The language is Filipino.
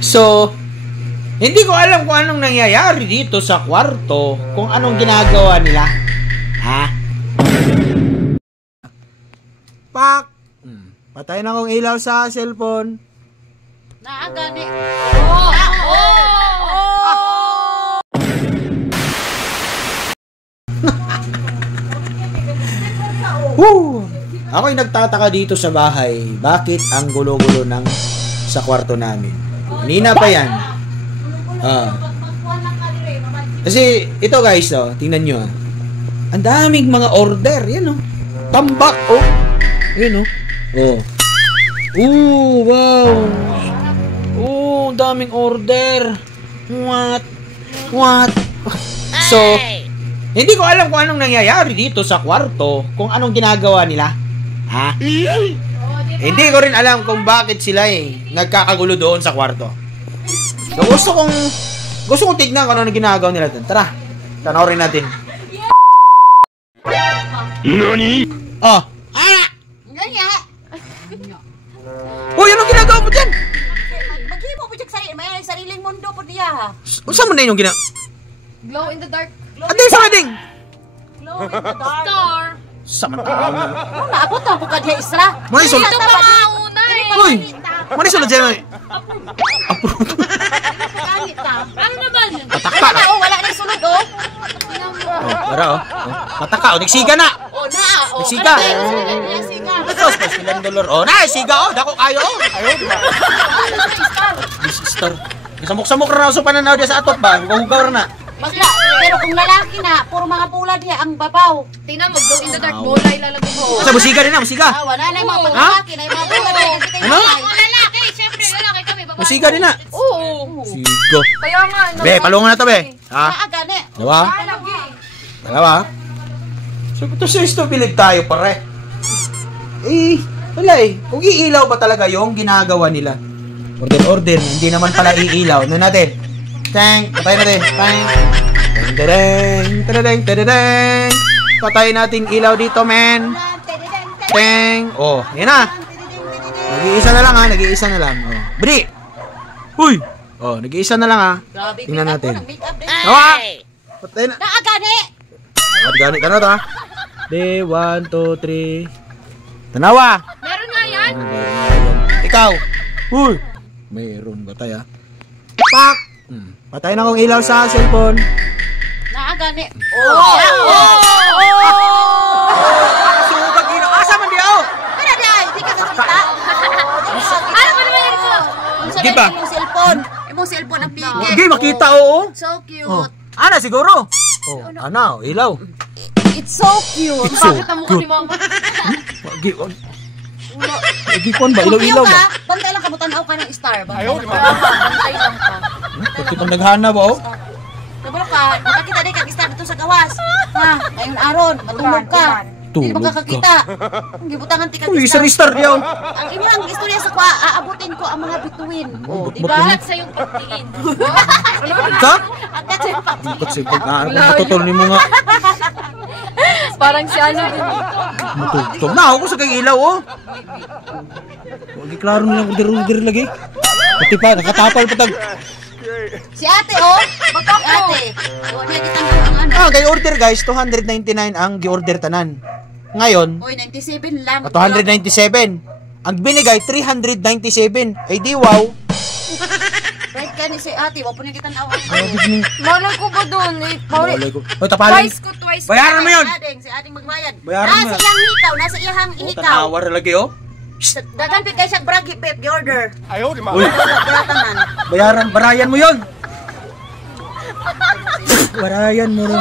So, hindi ko alam kung anong nangyayari dito sa kwarto, kung anong ginagawa nila. Ha? Pak! Patay na akong ilaw sa cellphone. Naagani. Woo! Ako'y nagtataka dito sa bahay. Bakit ang gulo-gulo ng sa kwarto namin? Kanina pa yan. Kasi ito guys, oh, tingnan nyo. Ang daming mga order. Yan oh. Tambak oh. Yan oh. Oh. Wow. Oh, daming order. What? So, hindi ko alam kung anong nangyayari dito sa kwarto, kung anong ginagawa nila. Ha? Hindi ko rin alam kung bakit sila nagkakagulo doon sa kwarto. So, gusto kong tignan kung anong ginagawa nila doon. Tara, tanawin natin. Nani? Oh. Uy, anong ginagawa mo dyan? Maghimo po dyan may sariling mundo po niya. Saan mo na yung Glow in the dark. Ating sa ating! Glow in the dark. Star. Samantala mo. Una, ako to po kadya isra. Manisol. Ito pa nga una eh. Uy! Manisol na dyan. Kanit ta. Ano naman? Pataka na. Wala na sunod oh. Para oh. Pataka oh. Nagsiga na. Oh na. Nagsiga. Siga. Tapos, $1 oh. Na, siga oh. Dako kayo oh. Ayaw, di ba? Star. Samok-samok na sa pananaw diya sa atot ba? Hugaw na. Basta, pero kung lalaki na, puro mga pula diya ang babaw. Tingnan mo, glow in the dark bola ilalagay mo. Sa musiga din na, musiga. Wala na yung mga lalaki na yung mga pula diya. Ano? Lalaki, syempre lalaki kami, babae. Musiga din na. Oo. Sigo. Kaya nga. Be, palungan na to be. Ha? Gani. Dalawa? Dalawa? So, ito sa istopilig tayo pare. Wala kung iilaw ba talaga yung ginagawa nila? Order, hindi naman pala iilaw. Ano natin? Tang, patay natin. Tang. Tadadeng. Patay natin ilaw dito, men. Tang. Oh, yan na. Nag-iisa na lang ha, nag-iisa na lang. Oh. Bri. Uy. Oh, nag-iisa na lang ha. Tingnan natin. Nawa. Patay na. Naagani. Gani ka na ta. Day 1 2 3. Tanawa. Meron nga yan. Ikaw. Uy. Mayroon ba tayo? Pak. Patay na akong ilaw sa cellphone. Naagani. Subag ino. Asa man di oh? Ano diay? Di ka kakita. Ano ba naman yun ko? Di ba? Imong cellphone ang pigi. Hindi makita oo. So cute. Oh. Ana siguro. Oh, ana ilaw. It's so cute. Bakit ang mukha ni mama? Gikon ba ilaw ba? Bantay lang kabutan-aw ka ng star. Bantay lang ka. Pati pang naghana ba oh? Diba ka, nakakita din kag star dito sa gawas. Ha, ngayon aron, matulog ka. Hindi ba kakakita? Ang gibutangan ti kag Uy, star. star yaw. Ang inyong istorya sa kwa, aabutin ko ang mga bituin. Oh, di ba? Balat sa yung pagtingin. Ka? Agad sa pati. Kasi pag matutol ni mo nga. Parang si ano din. Matutol na ako sa kay ilaw oh. Wag klaro nilang order lagi. Pati pa nakatapal patag. Si ate oh, bakak ate. Wala kitang ang ano. Kay order guys, 299 ang gi-order tanan. Ngayon, Oy, 97 lang. 297. Ang binigay 397. Ay di wow. Right ka ni si ate, wa po niya kitang awan. Malay ko ba doon? Oy, tapalin. Twice. Bayaran mo 'yon. Si ading magbayad. Bayaran mo Nasa yan. iyang hikaw, nasa iyang hikaw. Tanawar lagi oh. Dagan pi kay siya bragi pep gi-order. Uy, Bratanan. barayan mo 'yon. Barayan mo ron.